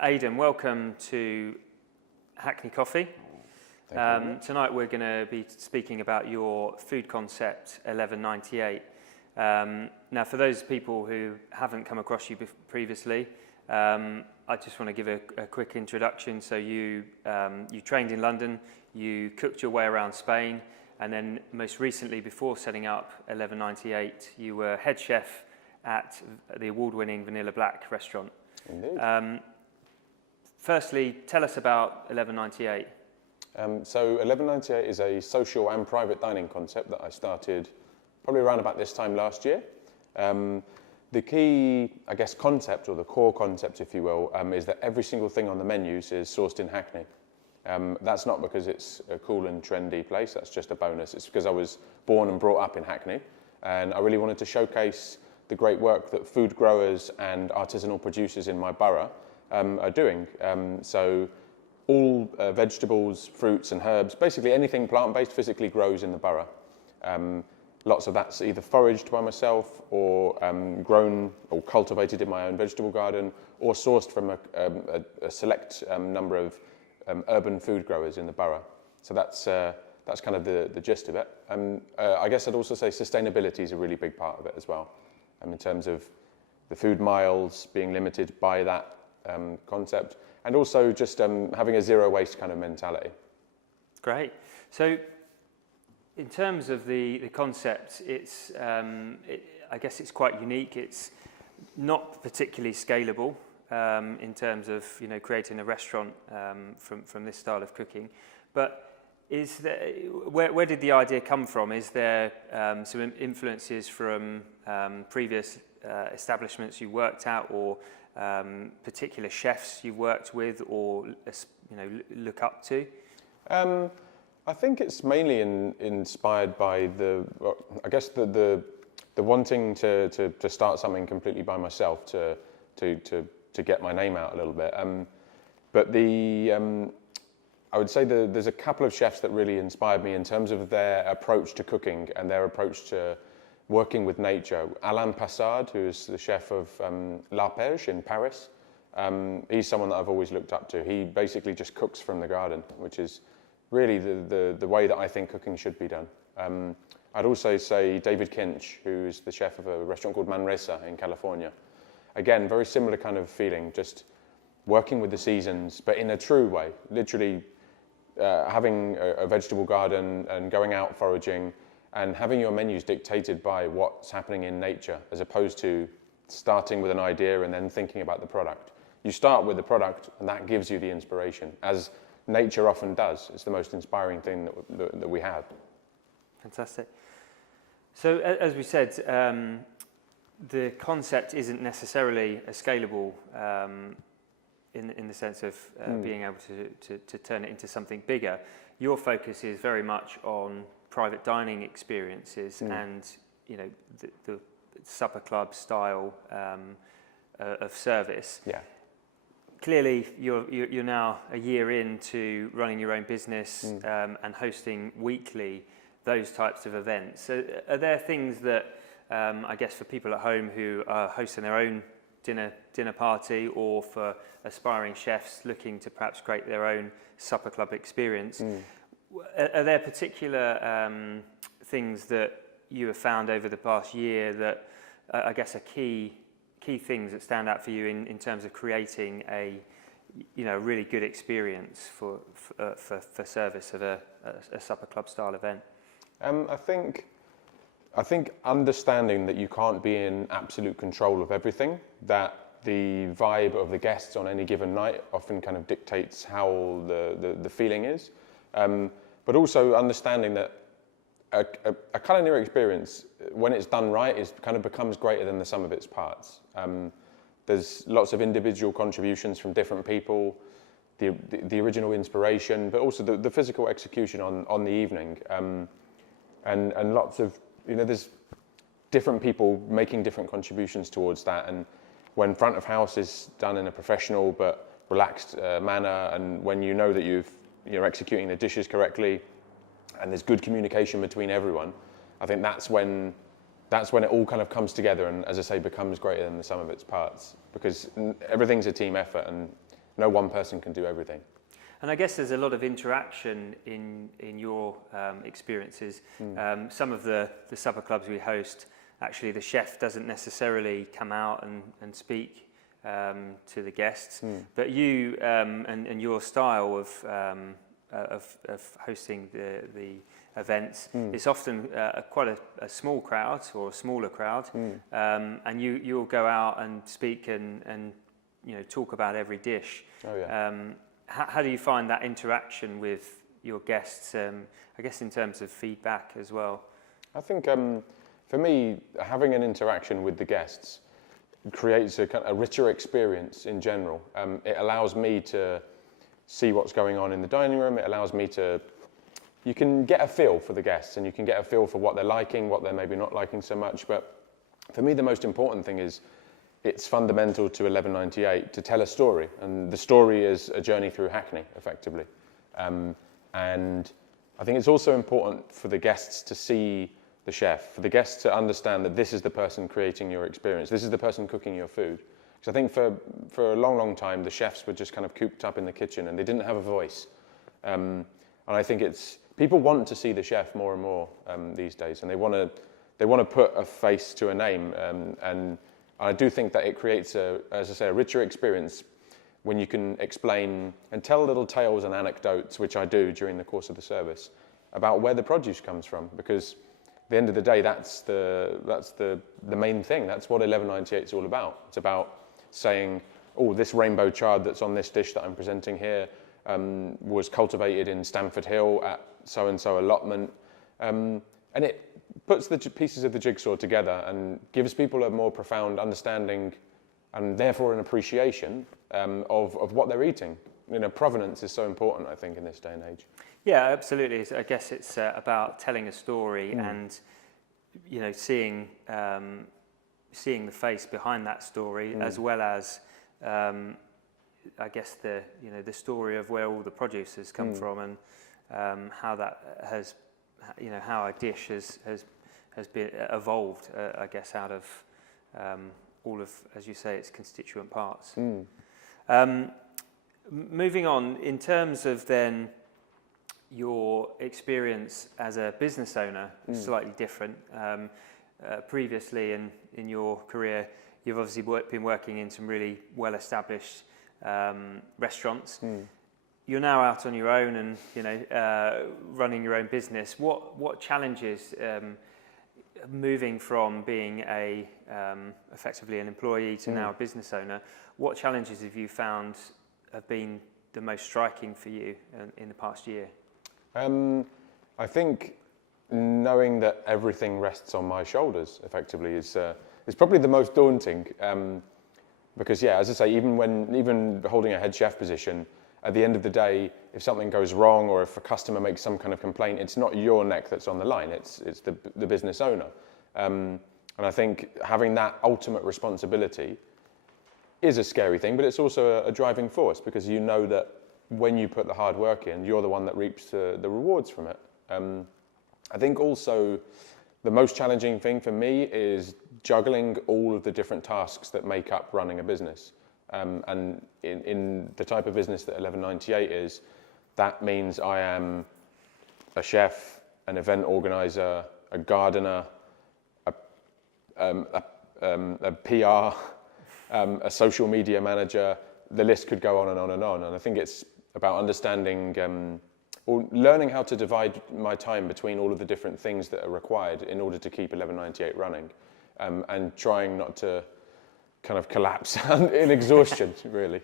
Aidan, welcome to Hackney Coffee. Tonight we're going to be speaking about your food concept, 1198. Now, for those people who haven't come across you previously, I just want to give a quick introduction. So you trained in London, you cooked your way around Spain, and then most recently, before setting up 1198, you were head chef at the award-winning Vanilla Black restaurant. Indeed. Firstly, tell us about 1198. So 1198 is a social and private dining concept that I started probably around about this time last year. The key, I guess, concept, or the core concept, if you will, is that every single thing on the menus is sourced in Hackney. That's not because it's a cool and trendy place, that's just a bonus. It's because I was born and brought up in Hackney, and I really wanted to showcase the great work that food growers and artisanal producers in my borough are doing. So all vegetables, fruits and herbs, basically anything plant-based physically grows in the borough. Lots of that's either foraged by myself or grown or cultivated in my own vegetable garden, or sourced from a select number of urban food growers in the borough. So that's kind of the gist of it. I guess I'd also say sustainability is a really big part of it as well, in terms of the food miles being limited by that concept, and also just having a zero waste kind of mentality. Great. So in terms of the concept, it's I guess it's quite unique. It's not particularly scalable in terms of creating a restaurant from this style of cooking. But is there, where did the idea come from? Is there some influences from previous establishments you worked at, or particular chefs you've worked with, or look up to? I think it's mainly inspired by the wanting to start something completely by myself, to get my name out a little bit. But I would say there's a couple of chefs that really inspired me in terms of their approach to cooking and their approach to working with nature. Alain Passard, who is the chef of L'Arpège in Paris, he's someone that I've always looked up to. He basically just cooks from the garden, which is really the way that I think cooking should be done. I'd also say David Kinch, who's the chef of a restaurant called Manresa in California. Again, very similar kind of feeling, just working with the seasons, but in a true way, literally having a vegetable garden and going out foraging and having your menus dictated by what's happening in nature, as opposed to starting with an idea and then thinking about the product. You start with the product and that gives you the inspiration, as nature often does. It's the most inspiring thing that we have. Fantastic. So as we said, the concept isn't necessarily a scalable in the sense of being able to turn it into something bigger. Your focus is very much on private dining experiences and the supper club style of service. Yeah. Clearly, you're now a year into running your own business and hosting weekly those types of events. So are there things that I guess for people at home who are hosting their own dinner party, or for aspiring chefs looking to perhaps create their own supper club experience, are there particular things that you have found over the past year that I guess are key things that stand out for you in terms of creating a really good experience for service of a supper club style event? I think understanding that you can't be in absolute control of everything, that the vibe of the guests on any given night often kind of dictates how the feeling is, but also understanding that a culinary experience, when it's done right, becomes greater than the sum of its parts. There's lots of individual contributions from different people, the original inspiration, but also the physical execution on the evening, and lots of there's different people making different contributions towards that. And when front of house is done in a professional but relaxed manner, and when you know that you're executing the dishes correctly, and there's good communication between everyone, I think that's when it all kind of comes together and, as I say, becomes greater than the sum of its parts, because everything's a team effort, and no one person can do everything. And I guess there's a lot of interaction in your experiences. Some of the supper clubs we host, actually the chef doesn't necessarily come out and speak to the guests, but you and your style of hosting the events, it's often quite a small crowd or a smaller crowd, and you'll go out and speak and talk about every dish. Oh yeah. How do you find that interaction with your guests, I guess in terms of feedback as well? I think for me, having an interaction with the guests creates a richer experience in general. It allows me to see what's going on in the dining room. It allows me you can get a feel for the guests, and you can get a feel for what they're liking, what they're maybe not liking so much. But for me, the most important thing is it's fundamental to 1198 to tell a story, and the story is a journey through Hackney, effectively. And I think it's also important for the guests to see the chef, for the guests to understand that this is the person creating your experience, this is the person cooking your food. Because I think for a long, long time, the chefs were just kind of cooped up in the kitchen and they didn't have a voice. And I think people want to see the chef more and more these days, and they want to put a face to a name, and I do think that it creates as I say, a richer experience when you can explain and tell little tales and anecdotes, which I do during the course of the service, about where the produce comes from. Because at the end of the day, that's the main thing. That's what 1198 is all about. It's about saying, oh, this rainbow chard that's on this dish that I'm presenting here was cultivated in Stamford Hill at so-and-so allotment. And it puts the pieces of the jigsaw together and gives people a more profound understanding and therefore an appreciation of what they're eating. Provenance is so important, I think, in this day and age. Yeah, absolutely. I guess it's about telling a story and, seeing the face behind that story, as well as, I guess the story of where all the produce has come from, and how that has, how a dish has been evolved, I guess, out of all of, as you say, its constituent parts. Moving on, in terms of then your experience as a business owner, slightly different. Previously in your career, you've obviously been working in some really well-established restaurants. You're now out on your own and running your own business. What challenges, moving from being effectively an employee to now a business owner, what challenges have you found have been the most striking for you in the past year? I think knowing that everything rests on my shoulders effectively is probably the most daunting, because as I say, even holding a head chef position, at the end of the day, if something goes wrong or if a customer makes some kind of complaint, it's not your neck that's on the line, it's the business owner. And I think having that ultimate responsibility is a scary thing, but it's also a driving force, because you know that when you put the hard work in, you're the one that reaps the rewards from it. I think also the most challenging thing for me is juggling all of the different tasks that make up running a business. And in the type of business that 1198 is, that means I am a chef, an event organizer, a gardener, a PR, a social media manager. The list could go on and on and on. And I think it's about understanding or learning how to divide my time between all of the different things that are required in order to keep 1198 running, and trying not to kind of collapse in exhaustion, really.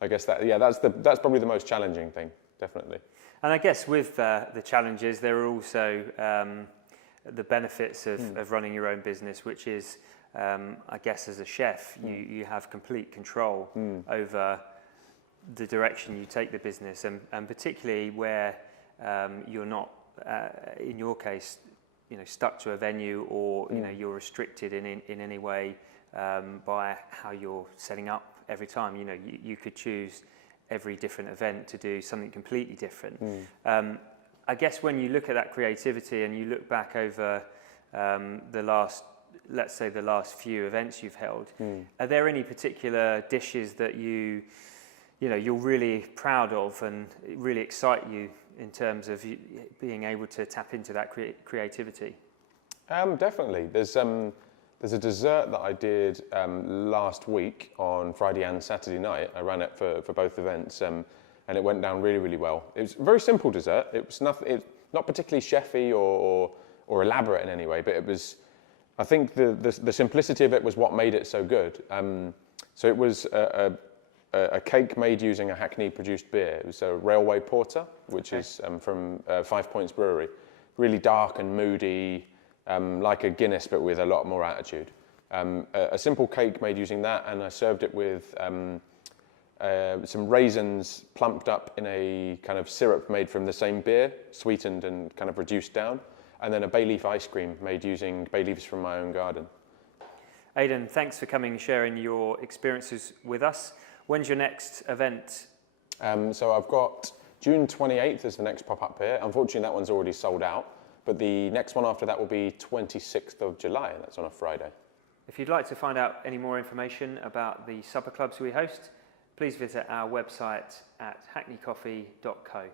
I guess that's probably the most challenging thing, definitely. And I guess with the challenges, there are also the benefits of running your own business, which is, I guess, as a chef, you have complete control over the direction you take the business, and particularly where you're not, in your case, stuck to a venue, or you're restricted in any way by how you're setting up every time. You could choose every different event to do something completely different. I guess when you look at that creativity and you look back over the last few events you've held, are there any particular dishes that you you're really proud of and really excite you in terms of being able to tap into that creativity? Definitely. There's a dessert that I did last week on Friday and Saturday night. I ran it for both events, and it went down really, really well. It was a very simple dessert. It was not particularly chefy or elaborate in any way, but it was. I think the simplicity of it was what made it so good. So it was a cake made using a Hackney produced beer. It was a Railway Porter, which is from 5 Points Brewery. Really dark and moody, like a Guinness, but with a lot more attitude. A simple cake made using that, and I served it with some raisins plumped up in a kind of syrup made from the same beer, sweetened and kind of reduced down, and then a bay leaf ice cream made using bay leaves from my own garden. Aidan, thanks for coming and sharing your experiences with us. When's your next event? So I've got June 28th is the next pop-up here. Unfortunately, that one's already sold out, but the next one after that will be 26th of July. That's on a Friday. If you'd like to find out any more information about the supper clubs we host, please visit our website at hackneycoffee.co.